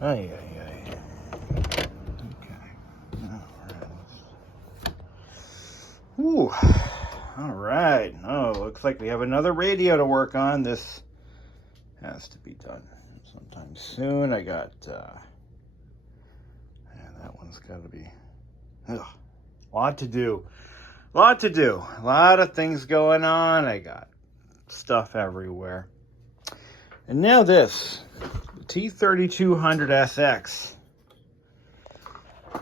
Ay, ay, ay. Okay. All right. Ooh. All right. Oh, looks like we have another radio to work on. This has to be done sometime soon. I got, that one's got to be, ugh, lot to do. A lot of things going on. I got stuff everywhere. And now this, the T3200SX. I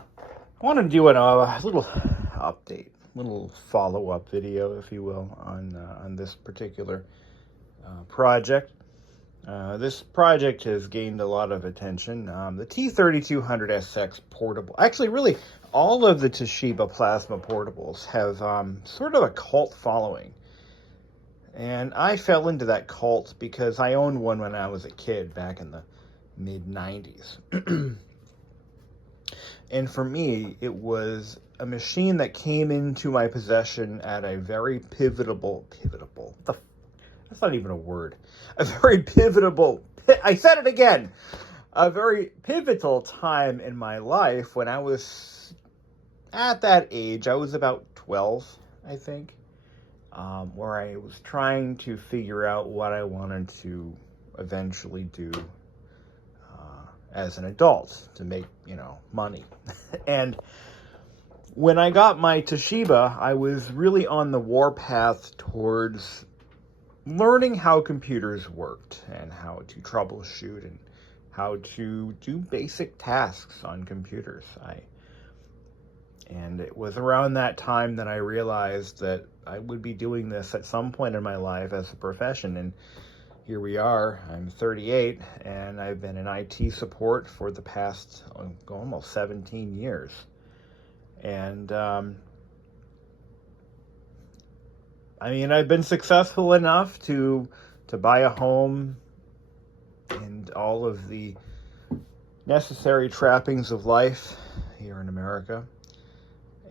want to do a little update, little follow-up video, if you will, on this particular project. This project has gained a lot of attention. The T3200SX portable, actually really all of the Toshiba plasma portables have sort of a cult following. And I fell into that cult because I owned one when I was a kid back in the mid-90s. And for me, it was a machine that came into my possession at a very pivotal, that's not even a word. A very I said it again. A very pivotal time in my life when I was at that age. I was about 12, I think. Where I was trying to figure out what I wanted to eventually do as an adult to make, money. And when I got my Toshiba, I was really on the warpath towards learning how computers worked and how to troubleshoot and how to do basic tasks on computers. And it was around that time that I realized that I would be doing this at some point in my life as a profession. And here we are. I'm 38, and I've been in IT support for the past almost 17 years. And, I've been successful enough to buy a home and all of the necessary trappings of life here in America.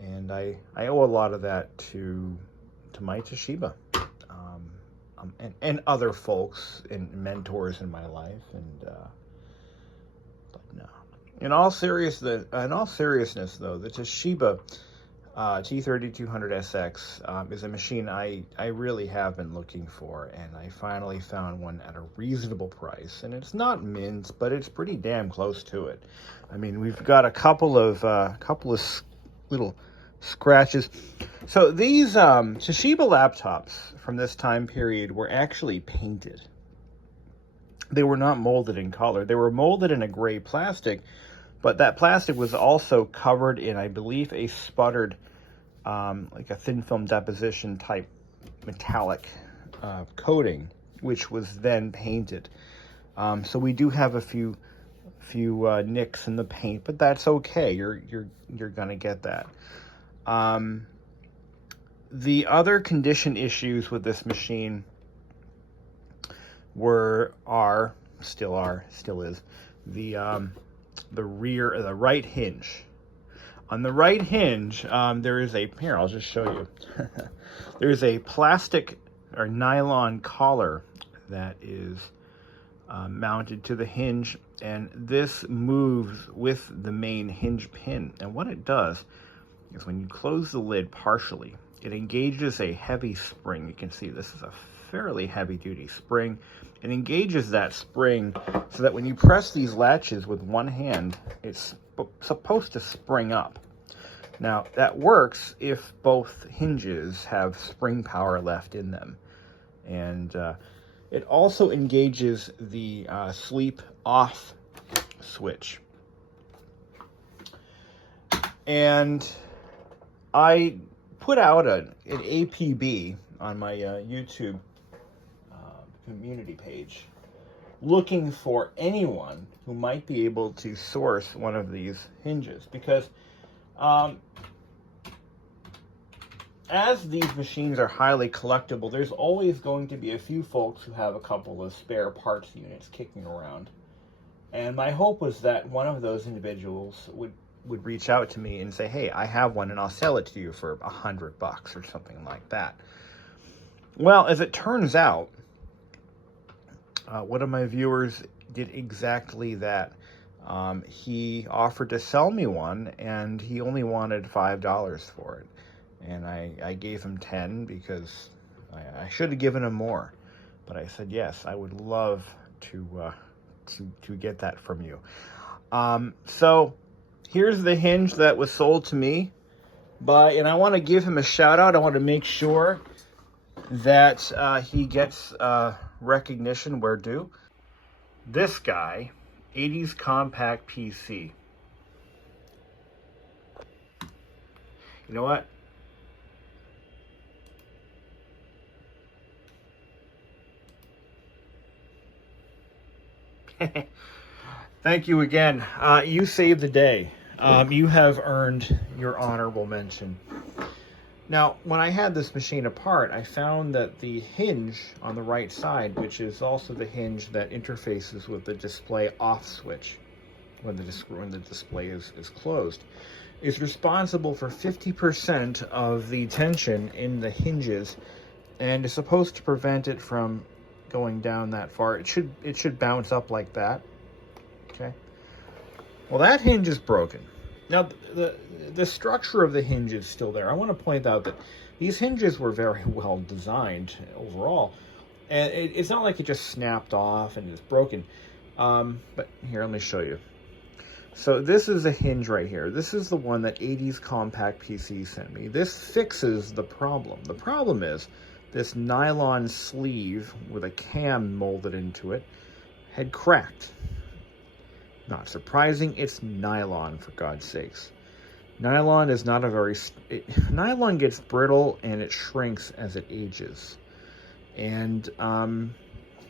And I owe a lot of that to my Toshiba, and other folks and mentors in my life. And but no, in all seriousness, though, the Toshiba T3200SX is a machine I really have been looking for, and I finally found one at a reasonable price. And it's not mint, but it's pretty damn close to it. We've got a couple of little scratches. So these Toshiba laptops from this time period were actually painted. They were not molded in color. They were molded in a gray plastic, but that plastic was also covered in, I believe, a sputtered, like a thin film deposition type metallic coating, which was then painted. So we do have a few nicks in the paint, but that's okay. You're gonna get that. The other condition issues with this machine still is the right hinge. On the right hinge, there is here, I'll just show you. There is a plastic or nylon collar that is mounted to the hinge, and this moves with the main hinge pin. And what it does is when you close the lid partially, it engages a heavy spring. You can see this is a fairly heavy-duty spring. It engages that spring so that when you press these latches with one hand, it's supposed to spring up. Now, that works if both hinges have spring power left in them. And it also engages the sleep off switch. And I put out an APB on my YouTube community page looking for anyone who might be able to source one of these hinges, because as these machines are highly collectible, there's always going to be a few folks who have a couple of spare parts units kicking around. And my hope was that one of those individuals would reach out to me and say, hey, I have one and I'll sell it to you for $100 or something like that. Well, as it turns out, one of my viewers did exactly that. He offered to sell me one, and he only wanted $5 for it. And I gave him 10 because I should have given him more. But I said, yes, I would love to get that from you. So here's the hinge that was sold to me and I want to give him a shout out. I want to make sure that he gets recognition where due. This guy, 80s compact PC. You know what? Thank you again. You saved the day. You have earned your honorable mention. Now, when I had this machine apart, I found that the hinge on the right side, which is also the hinge that interfaces with the display off switch when the display is closed, is responsible for 50% of the tension in the hinges and is supposed to prevent it from going down that far. It should bounce up like that. Okay. Well, that hinge is broken. Now, the structure of the hinge is still there. I want to point out that these hinges were very well designed overall. And it's not like it just snapped off and is broken. But here, let me show you. So this is a hinge right here. This is the one that 80s Compact PC sent me. This fixes the problem. The problem is this nylon sleeve with a cam molded into it had cracked. Not surprising, it's nylon, for God's sakes. Nylon is not a very... nylon gets brittle and it shrinks as it ages. And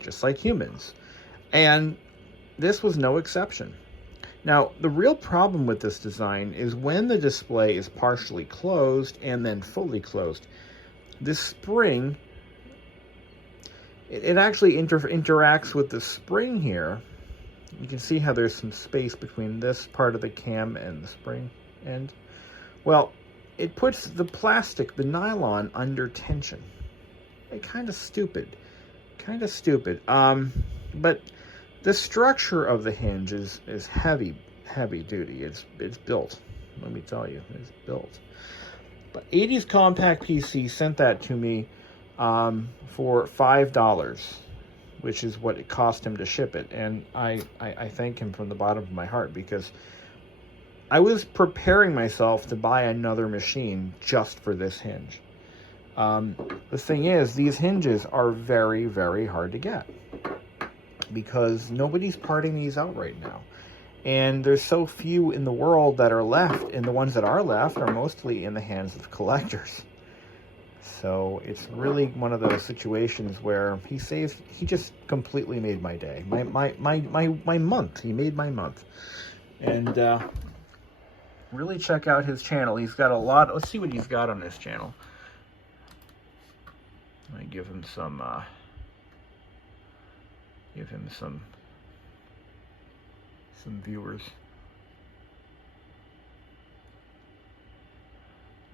just like humans. And this was no exception. Now, the real problem with this design is when the display is partially closed and then fully closed, this spring, it actually interacts with the spring here. You can see how there's some space between this part of the cam and the spring end. Well, it puts the plastic, the nylon, under tension. Kind of stupid. Kind of stupid. But the structure of the hinge is heavy duty. It's built. Let me tell you, it's built. But 80s Compact PC sent that to me for $5. Which is what it cost him to ship it. And I thank him from the bottom of my heart, because I was preparing myself to buy another machine just for this hinge. The thing is, these hinges are very, very hard to get because nobody's parting these out right now. And there's so few in the world that are left, and the ones that are left are mostly in the hands of collectors. So it's really one of those situations where he just completely made my day, my month. He made my month. And really check out his channel. He's got a lot. Let's see what he's got on his channel. Let me give him some viewers.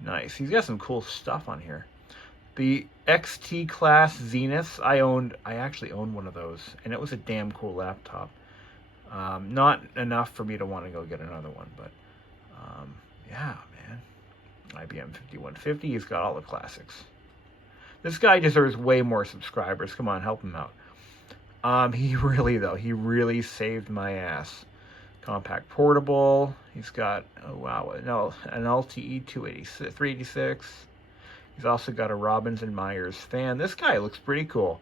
Nice. He's got some cool stuff on here. The XT class Zenith, I actually owned one of those, and it was a damn cool laptop. Not enough for me to want to go get another one, but yeah, man. IBM 5150, he's got all the classics. This guy deserves way more subscribers. Come on, help him out. He really saved my ass. Compact portable. He's got, oh wow, no, an LTE 386. He's also got a Robbins and Myers fan. This guy looks pretty cool.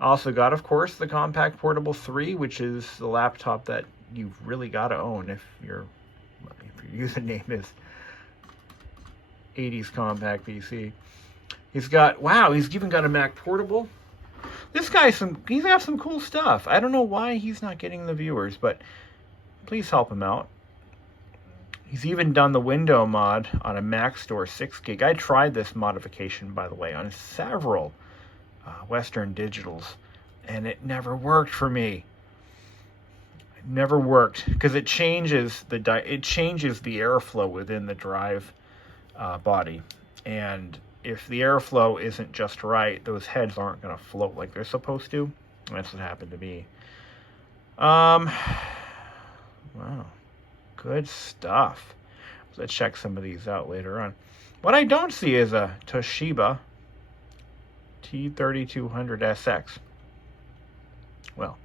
Also got, of course, the Compact Portable 3, which is the laptop that you've really got to own if your username is 80s Compact PC. He's got, wow, he's even got a Mac Portable. This guy, he's got some cool stuff. I don't know why he's not getting the viewers, but please help him out. He's even done the window mod on a Mac Store 6 gig. I tried this modification, by the way, on several Western Digitals, and it never worked for me. It never worked because it changes the airflow within the drive body, and if the airflow isn't just right, those heads aren't going to float like they're supposed to. That's what happened to me. Wow, good stuff. Let's check some of these out later on. What I don't see is a Toshiba T3200SX. Well,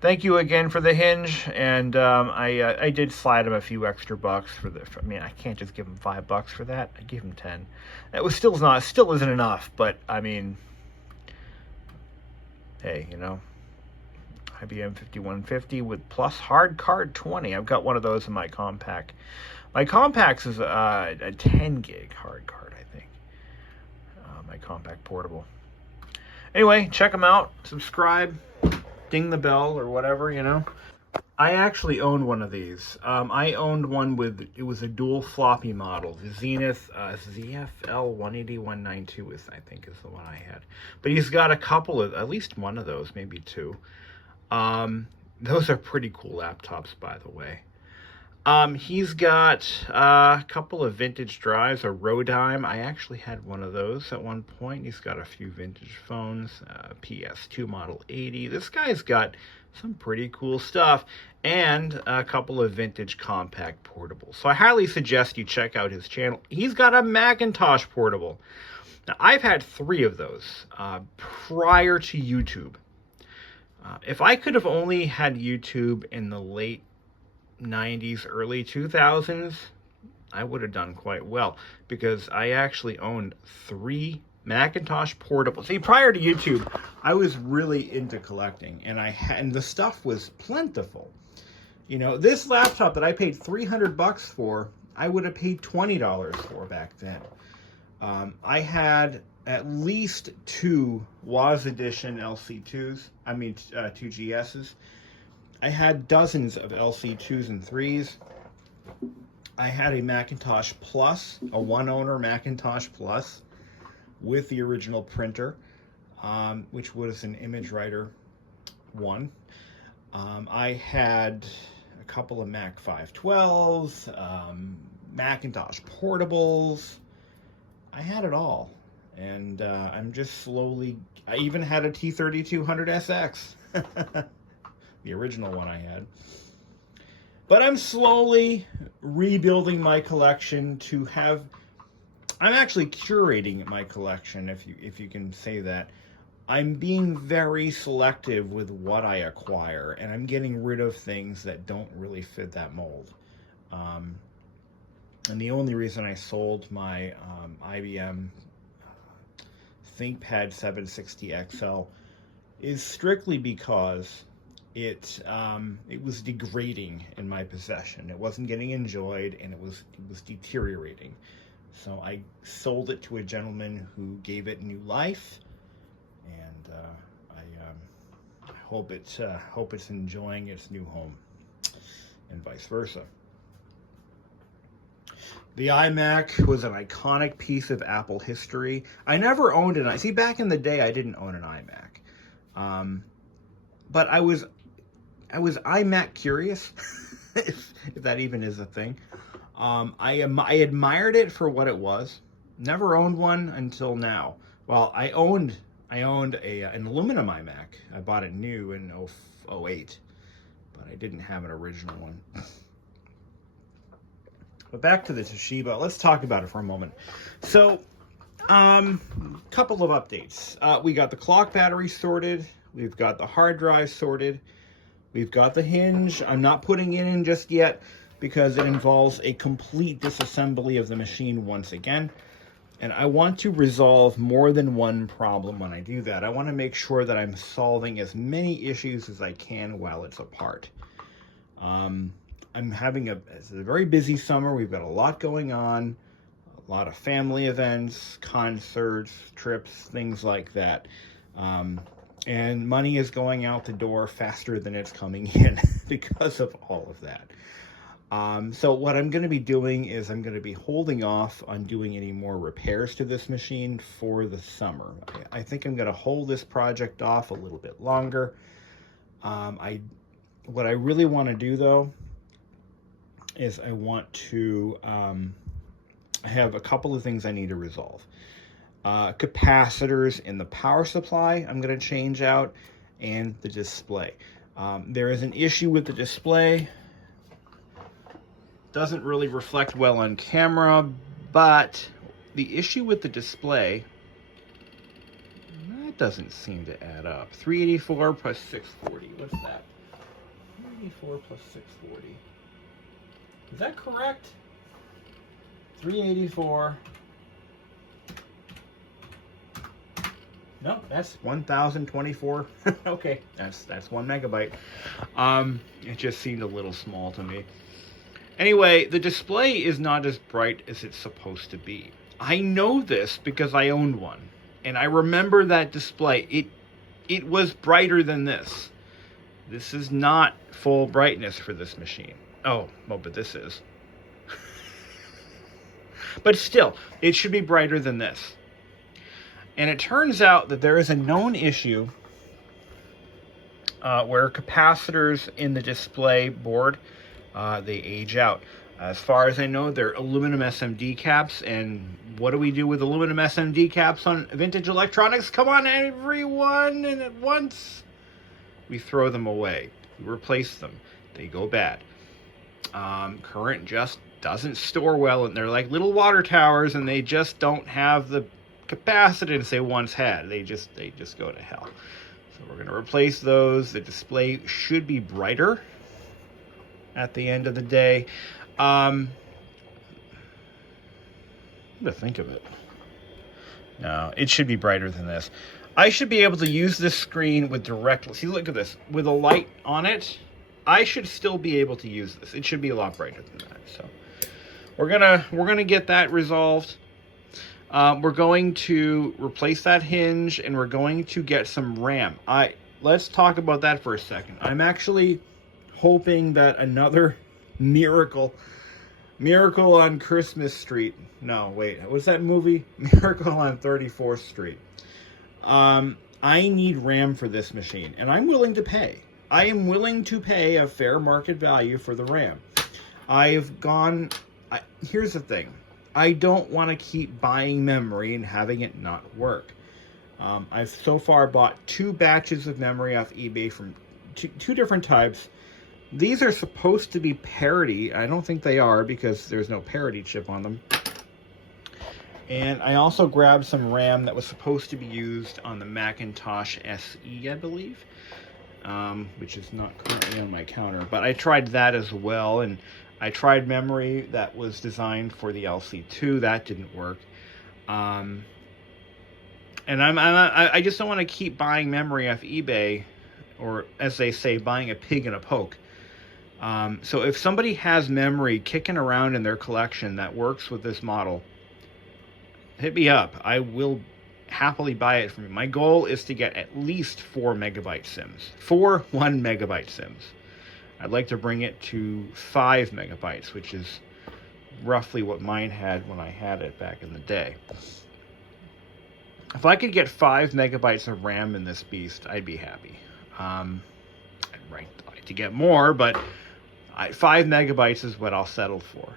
thank you again for the Hinge, and I did slide him a few extra bucks for the. I mean, I can't just give him $5 for that. I gave him 10. That was still isn't enough, but I mean, hey, you know, IBM 5150 with plus hard card 20. I've got one of those in my compact. My compacts is a 10 gig hard card, I think. My compact portable. Anyway, check them out. Subscribe. Ding the bell or whatever, you know. I actually owned one of these. I owned one with, it was a dual floppy model. The Zenith ZFL 18192 is, I think, is the one I had. But he's got a couple of, at least one of those, maybe two. Those are pretty cool laptops, by the way. He's got a couple of vintage drives, a Rodime. I actually had one of those at one point. He's got a few vintage phones, PS2 Model 80. This guy's got some pretty cool stuff, and a couple of vintage compact portables. So I highly suggest you check out his channel. He's got a Macintosh portable. Now, I've had 3 of those prior to YouTube. If I could have only had YouTube in the late 90s, early 2000s, I would have done quite well, because I actually owned 3 Macintosh portables. See, prior to YouTube, I was really into collecting, and the stuff was plentiful. You know, this laptop that I paid $300 for, I would have paid $20 for back then. I had at least 2 WAS Edition LC2s, 2GSs. I had dozens of LC2s and 3s. I had a Macintosh Plus, a one-owner Macintosh Plus with the original printer, which was an ImageWriter 1. I had a couple of Mac 512s, Macintosh portables. I had it all. And I'm just slowly, I even had a T3200SX. The original one I had. But I'm slowly rebuilding my collection to have, I'm actually curating my collection, if you can say that. I'm being very selective with what I acquire, and I'm getting rid of things that don't really fit that mold. And the only reason I sold my IBM ThinkPad 760XL is strictly because it was degrading in my possession. It wasn't getting enjoyed, and it was deteriorating. So I sold it to a gentleman who gave it new life, and I hope it's enjoying its new home, and vice versa. The iMac was an iconic piece of Apple history. I never owned an iMac. See, back in the day, I didn't own an iMac. But I was iMac curious, if that even is a thing. I admired it for what it was. Never owned one until now. Well, I owned an aluminum iMac. I bought it new in 08, but I didn't have an original one. But back to the Toshiba, let's talk about it for a moment. So, couple of updates. We got the clock battery sorted. We've got the hard drive sorted. We've got the hinge. I'm not putting it in just yet because it involves a complete disassembly of the machine once again. And I want to resolve more than one problem when I do that. I want to make sure that I'm solving as many issues as I can while it's apart. I'm having it's a very busy summer. We've got a lot going on, a lot of family events, concerts, trips, things like that. And money is going out the door faster than it's coming in because of all of that. So what I'm going to be doing is I'm going to be holding off on doing any more repairs to this machine for the summer. I think I'm going to hold this project off a little bit longer. What I really want to do, though, is I want to have a couple of things I need to resolve. Capacitors in the power supply I'm going to change out, and the display. There is an issue with the display. Doesn't really reflect well on camera, but the issue with the display, that doesn't seem to add up. 384 plus 640, what's that? 384 plus 640. Is that correct? 384. No, that's 1024. Okay, that's 1 megabyte. It just seemed a little small to me. Anyway, the display is not as bright as it's supposed to be. I know this because I owned one, and I remember that display. It was brighter than this. This is not full brightness for this machine. Oh, well, but this is. But still, it should be brighter than this. And it turns out that there is a known issue where capacitors in the display board, they age out. As far as I know, they're aluminum SMD caps. And what do we do with aluminum SMD caps on vintage electronics? Come on, everyone, and at once. We throw them away. We replace them. They go bad. Current just doesn't store well, and they're like little water towers, and they just don't have the capacitance they once had. They just go to hell. So we're going to replace those. The display should be brighter at the end of the day. To think of it. No, it should be brighter than this. I should be able to use this screen with direct. See, look at this. With a light on it, I should still be able to use this. It should be a lot brighter than that. So we're gonna get that resolved. We're going to replace that hinge, and we're going to get some RAM. Let's talk about that for a second. I'm actually hoping that another miracle on Christmas Street. No, wait, what's that movie? Miracle on 34th Street. I need RAM for this machine, and I'm willing to pay. I am willing to pay a fair market value for the RAM. Here's the thing. I don't want to keep buying memory and having it not work. I've so far bought 2 batches of memory off eBay from two different types. These are supposed to be parity. I don't think they are because there's no parity chip on them. And I also grabbed some RAM that was supposed to be used on the Macintosh SE, I believe, which is not currently on my counter. But I tried that as well, and I tried memory that was designed for the LC2. That didn't work. And I just don't want to keep buying memory off eBay, or as they say, buying a pig in a poke. So if somebody has memory kicking around in their collection that works with this model, hit me up. I will happily buy it from you. My goal is to get at least 4 megabyte sims. 4 1 megabyte sims. I'd like to bring it to 5 megabytes, which is roughly what mine had when I had it back in the day. If I could get 5 megabytes of RAM in this beast, I'd be happy. I'd like to get more, but 5 megabytes is what I'll settle for.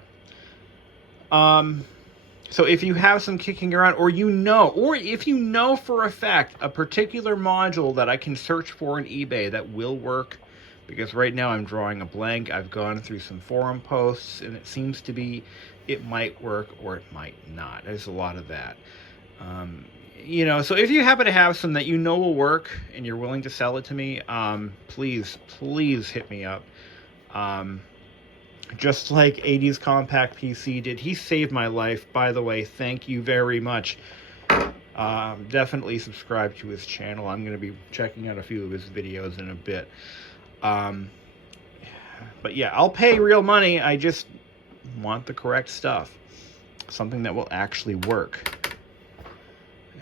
So if you have some kicking around, or if you know for a fact a particular module that I can search for on eBay that will work, because right now I'm drawing a blank. I've gone through some forum posts, and it seems to be it might work or it might not. There's a lot of that. So if you happen to have some that you know will work and you're willing to sell it to me, please hit me up. Just like 80s Compact PC did. He saved my life, by the way. Thank you very much. Definitely subscribe to his channel. I'm going to be checking out a few of his videos in a bit. But yeah, I'll pay real money. I just want the correct stuff. Something that will actually work.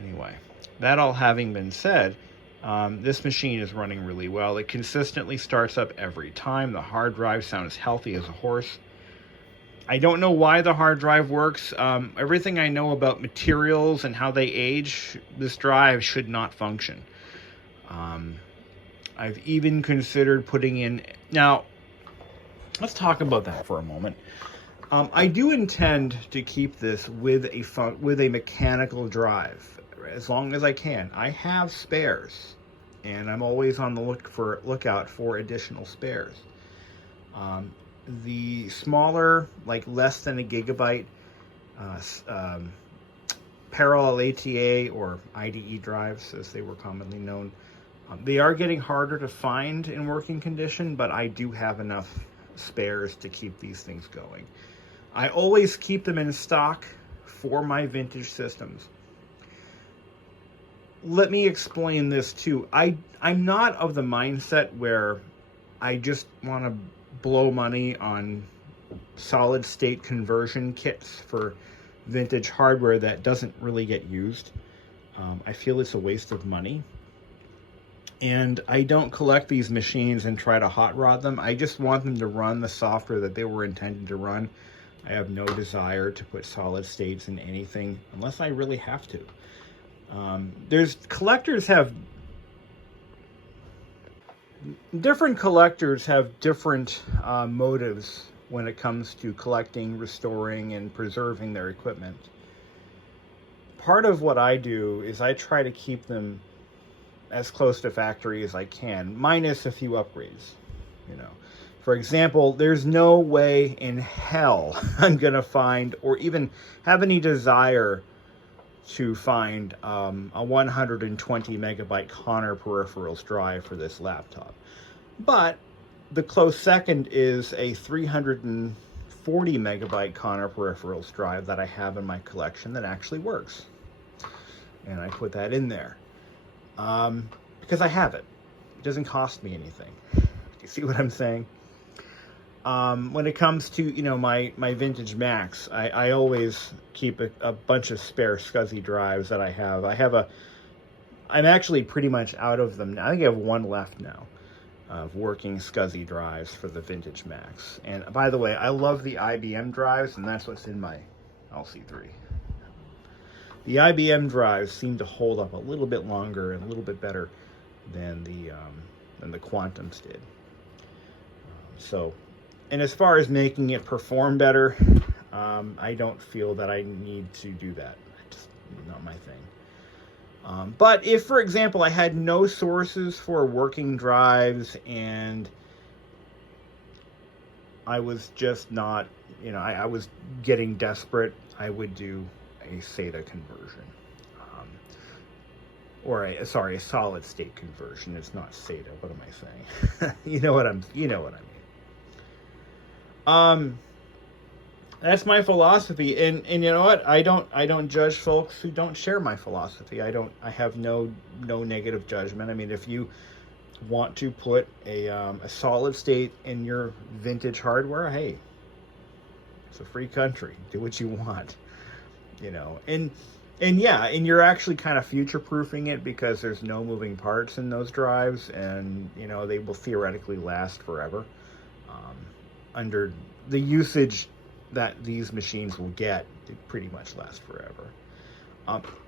Anyway, that all having been said, this machine is running really well. It consistently starts up every time. The hard drive sounds healthy as a horse. I don't know why the hard drive works. Everything I know about materials and how they age, this drive should not function. I've even considered putting in... Now, let's talk about that for a moment. I do intend to keep this with a mechanical drive as long as I can. I have spares, and I'm always on the lookout for additional spares. the smaller, like less than a gigabyte parallel ATA or IDE drives, as they were commonly known, they are getting harder to find in working condition, but I do have enough spares to keep these things going. I always keep them in stock for my vintage systems. Let me explain this too. I'm not of the mindset where I just want to blow money on solid state conversion kits for vintage hardware that doesn't really get used. I feel it's a waste of money. And I don't collect these machines and try to hot rod them. I just want them to run the software that they were intended to run. I have no desire to put solid states in anything unless I really have to. Different collectors have different motives when it comes to collecting, restoring, and preserving their equipment. Part of what I do is I try to keep them as close to factory as I can, minus a few upgrades. You know, for example, there's no way in hell I'm gonna find or even have any desire to find a 120 megabyte Connor peripherals drive for this laptop. But the close second is a 340 megabyte Connor peripherals drive that I have in my collection that actually works. And I put that in there because I have it. It doesn't cost me anything. You see what I'm saying? When it comes to, you know, my vintage Macs, I always keep a bunch of spare SCSI drives that I have. I'm actually pretty much out of them now. I think I have one left now of working SCSI drives for the vintage Macs. And by the way, I love the IBM drives, and that's what's in my LC3. The IBM drives seem to hold up a little bit longer and a little bit better than the Quantums did. And as far as making it perform better, I don't feel that I need to do that. Just not my thing. But if, for example, I had no sources for working drives and I was just not, you know, I was getting desperate, I would do a SATA conversion. A solid state conversion. It's not SATA. What am I saying? You know what I mean. That's my philosophy, and you know what? I don't judge folks who don't share my philosophy. I have no negative judgment. I mean, if you want to put a solid state in your vintage hardware, hey, it's a free country. Do what you want, you know. And yeah, and you're actually kind of future-proofing it because there's no moving parts in those drives, and you know they will theoretically last forever under the usage that these machines will get. They pretty much last forever.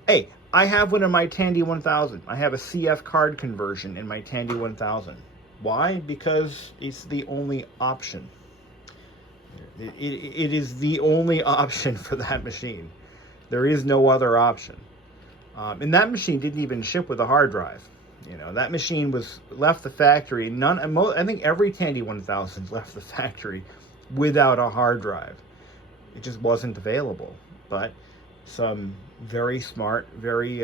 Hey, I have one in my Tandy 1000. I have a CF card conversion in my Tandy 1000. Why? Because it's the only option. It is the only option for that machine. There is no other option. And that machine didn't even ship with a hard drive. You know, that machine left the factory. I think every Tandy 1000 left the factory without a hard drive. It just wasn't available. But some very smart, very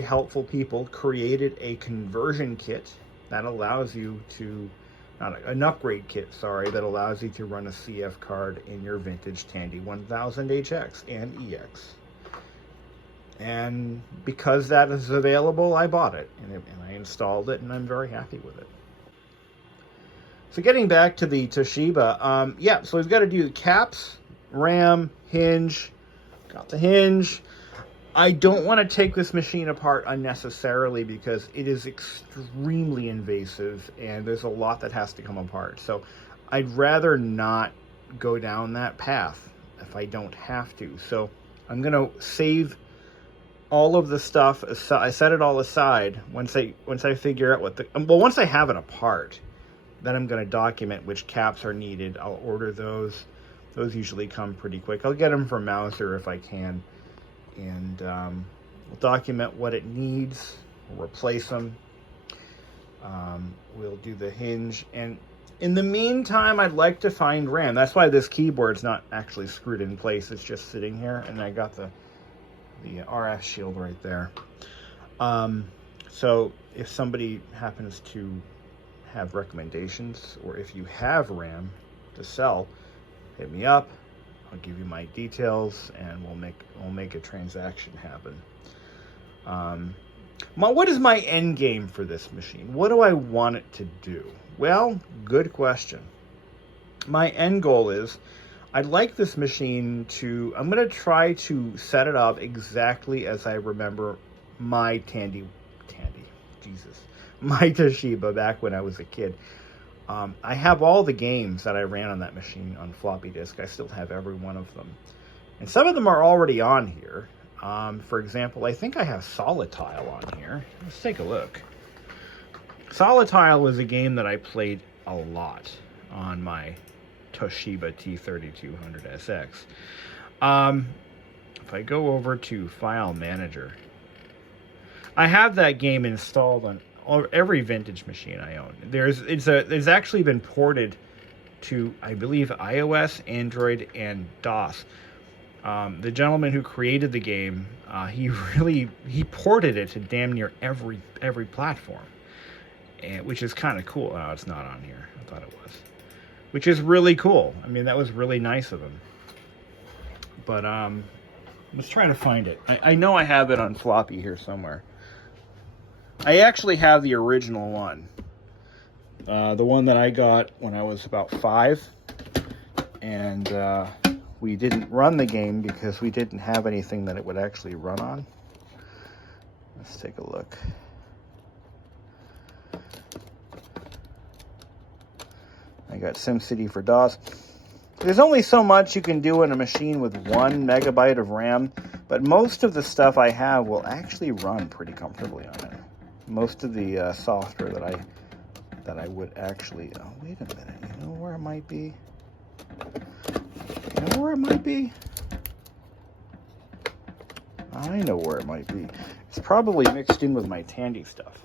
helpful people created a conversion kit that allows you to, an upgrade kit, that allows you to run a CF card in your vintage Tandy 1000 HX and EX. And because that is available, I bought it, and I installed it, and I'm very happy with it. So getting back to the Toshiba, yeah, so we've got to do caps, RAM, hinge, got the hinge. I don't want to take this machine apart unnecessarily because it is extremely invasive and there's a lot that has to come apart. So I'd rather not go down that path if I don't have to. So I'm going to save all of the stuff. I set it all aside once I figure out once I have it apart, then I'm going to document which caps are needed. I'll order those. Those usually come pretty quick. I'll get them from Mouser if I can. And we'll document what it needs. We'll replace them. We'll do the hinge. And In the meantime, I'd like to find RAM. That's why this keyboard's not actually screwed in place. It's just sitting here, and I got the RF shield right there. So if somebody happens to have recommendations, or if you have RAM to sell, hit me up. I'll give you my details, and we'll make a transaction happen. What is my end game for this machine? What do I want it to do? Well, good question. My end goal is, I'd like this machine to, I'm going to try to set it up exactly as I remember my my Toshiba back when I was a kid. I have all the games that I ran on that machine on floppy disk. I still have every one of them. And some of them are already on here. For example, I think I have Solitile on here. Let's take a look. Solitile was a game that I played a lot on my Toshiba T3200SX. If I go over to File Manager, I have that game installed on every vintage machine I own. It's actually been ported to, I believe, iOS, Android, and DOS. The gentleman who created the game, he ported it to damn near every platform, which is kind of cool. Oh, it's not on here. I thought it was, which is really cool. I mean, that was really nice of him. But let's try to find it. I know I have it on floppy here somewhere. I actually have the original one, the one that I got when I was about 5, and we didn't run the game because we didn't have anything that it would actually run on. Let's take a look. I got SimCity for DOS. There's only so much you can do in a machine with 1 megabyte of RAM, but most of the stuff I have will actually run pretty comfortably on it. Most of the software that I would actually... Oh, wait a minute. You know where it might be? You know where it might be? I know where it might be. It's probably mixed in with my Tandy stuff.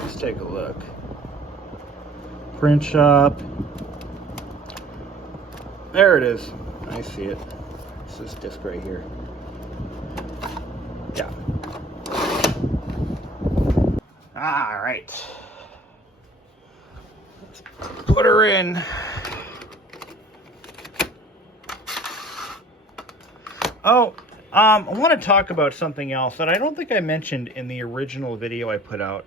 Let's take a look. Print shop. There it is. I see it. It's this disc right here. Yeah. All right. Let's put her in. Oh, I want to talk about something else that I don't think I mentioned in the original video I put out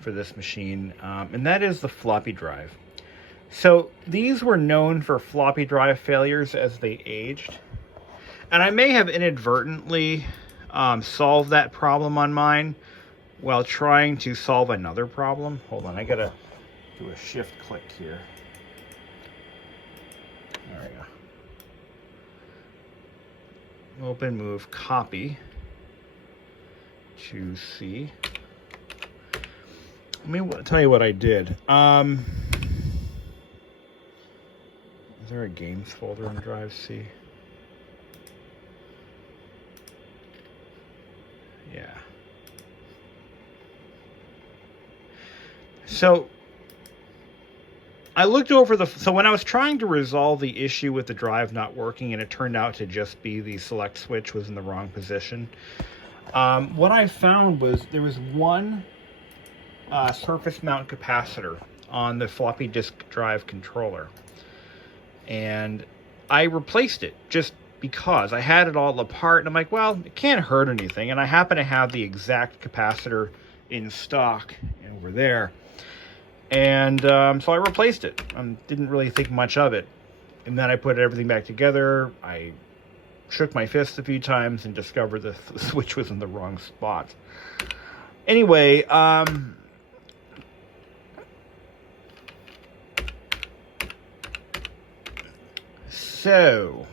for this machine, and that is the floppy drive. So these were known for floppy drive failures as they aged, and I may have inadvertently solved that problem on mine while trying to solve another problem. Hold on, I gotta do a shift click here. There we go. Open, move, copy, choose C. Let me tell you what I did. Is there a games folder in drive C? Yeah. So I looked over so when I was trying to resolve the issue with the drive not working, and it turned out to just be the select switch was in the wrong position, what I found was there was one surface mount capacitor on the floppy disk drive controller, and I replaced it just because I had it all apart, and I'm like, well, it can't hurt anything, and I happen to have the exact capacitor in stock over there, and so I replaced it. Didn't really think much of it, and then I put everything back together. I shook my fist a few times and discovered the switch was in the wrong spot. Anyway, so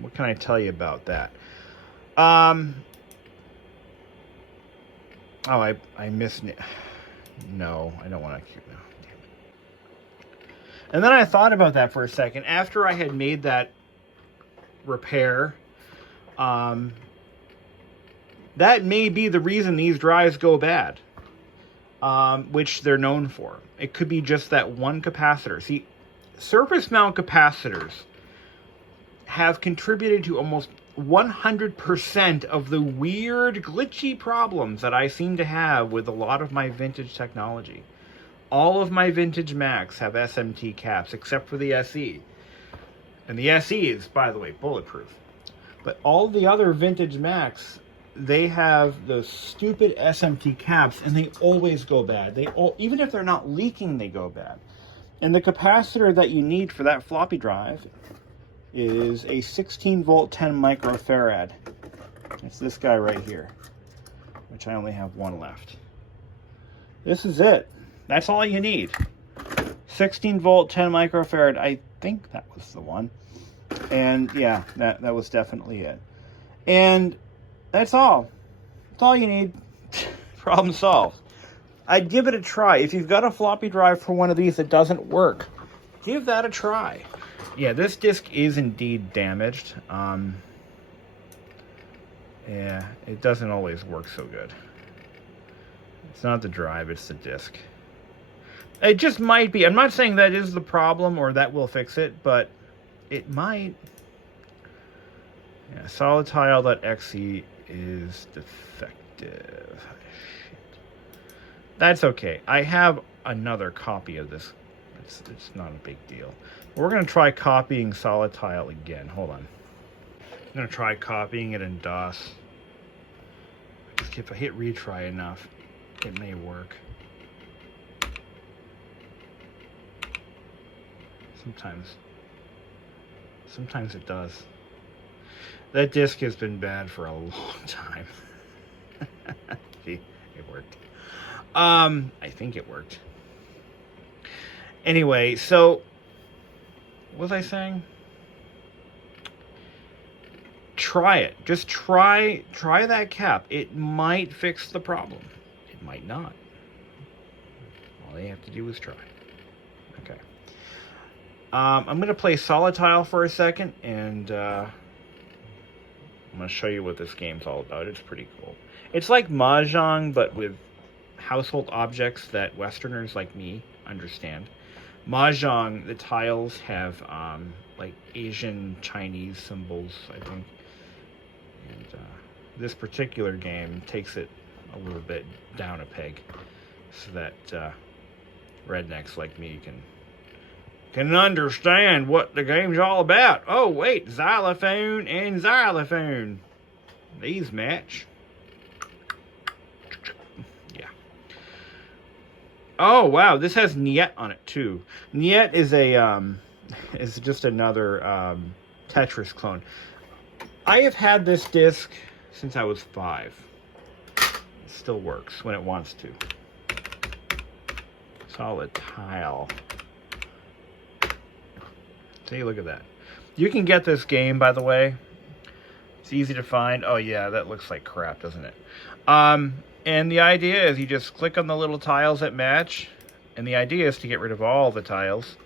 what can I tell you about that? Oh, I missed it. No, I don't want to keep. No, damn it. And then I thought about that for a second. After I had made that repair, that may be the reason these drives go bad. which they're known for. It could be just that one capacitor. See, surface mount capacitors have contributed to almost 100% of the weird, glitchy problems that I seem to have with a lot of my vintage technology. All of my vintage Macs have SMT caps, except for the SE. And the SE is, by the way, bulletproof. But all the other vintage Macs, they have those stupid SMT caps, and they always go bad. Even if they're not leaking, they go bad. And the capacitor that you need for that floppy drive is a 16 volt 10 microfarad. It's this guy right here, which I only have one left. This is it. That's all you need. 16 volt 10 microfarad. I think that was the one. And yeah, that was definitely it. And that's all. That's all you need. Problem solved. I'd give it a try. If you've got a floppy drive for one of these that doesn't work, give that a try. Yeah, this disc is indeed damaged. Yeah, it doesn't always work so good. It's not the drive, it's the disc. It just might be. I'm not saying that is the problem or that will fix it, but it might. Yeah, solidtile.exe is defective. Shit. That's okay. I have another copy of this. It's not a big deal. We're going to try copying solidtile again. Hold on. I'm going to try copying it in DOS. If I hit retry enough, it may work. Sometimes it does. That disc has been bad for a long time. See, it worked. I think it worked. Anyway, so what was I saying? Try it. Just try that cap. It might fix the problem. It might not. All you have to do is try. Okay. I'm going to play solidtile for a second, and I'm going to show you what this game's all about. It's pretty cool. It's like Mahjong, but with household objects that Westerners like me understand. Mahjong, the tiles have like Asian Chinese symbols, I think. And this particular game takes it a little bit down a peg so that rednecks like me can understand what the game's all about. Oh, wait, xylophone and xylophone. These match. Yeah. Oh, wow, this has Niet on it, too. Niet is is just another Tetris clone. I have had this disc since I was 5. It still works when it wants to. Solid tile. See, look at that. You can get this game, by the way. It's easy to find. Oh yeah, that looks like crap, doesn't it? And the idea is you just click on the little tiles that match, and the idea is to get rid of all the tiles.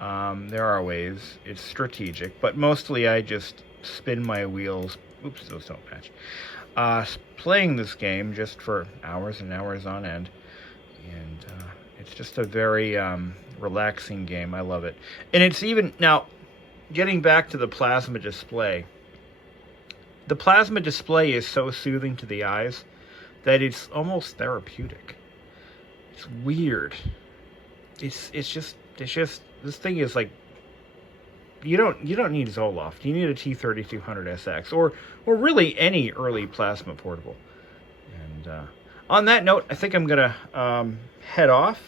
There are ways. It's strategic, but mostly I just spin my wheels. Oops, those don't match. Playing this game just for hours and hours on end, and it's just a very relaxing game. I love it. And it's even now getting back to the plasma display. The plasma display is so soothing to the eyes that it's almost therapeutic. It's weird. It's just this thing is like, you don't need Zoloft. You need a T3200SX or really any early plasma portable. And on that note, I think I'm gonna head off.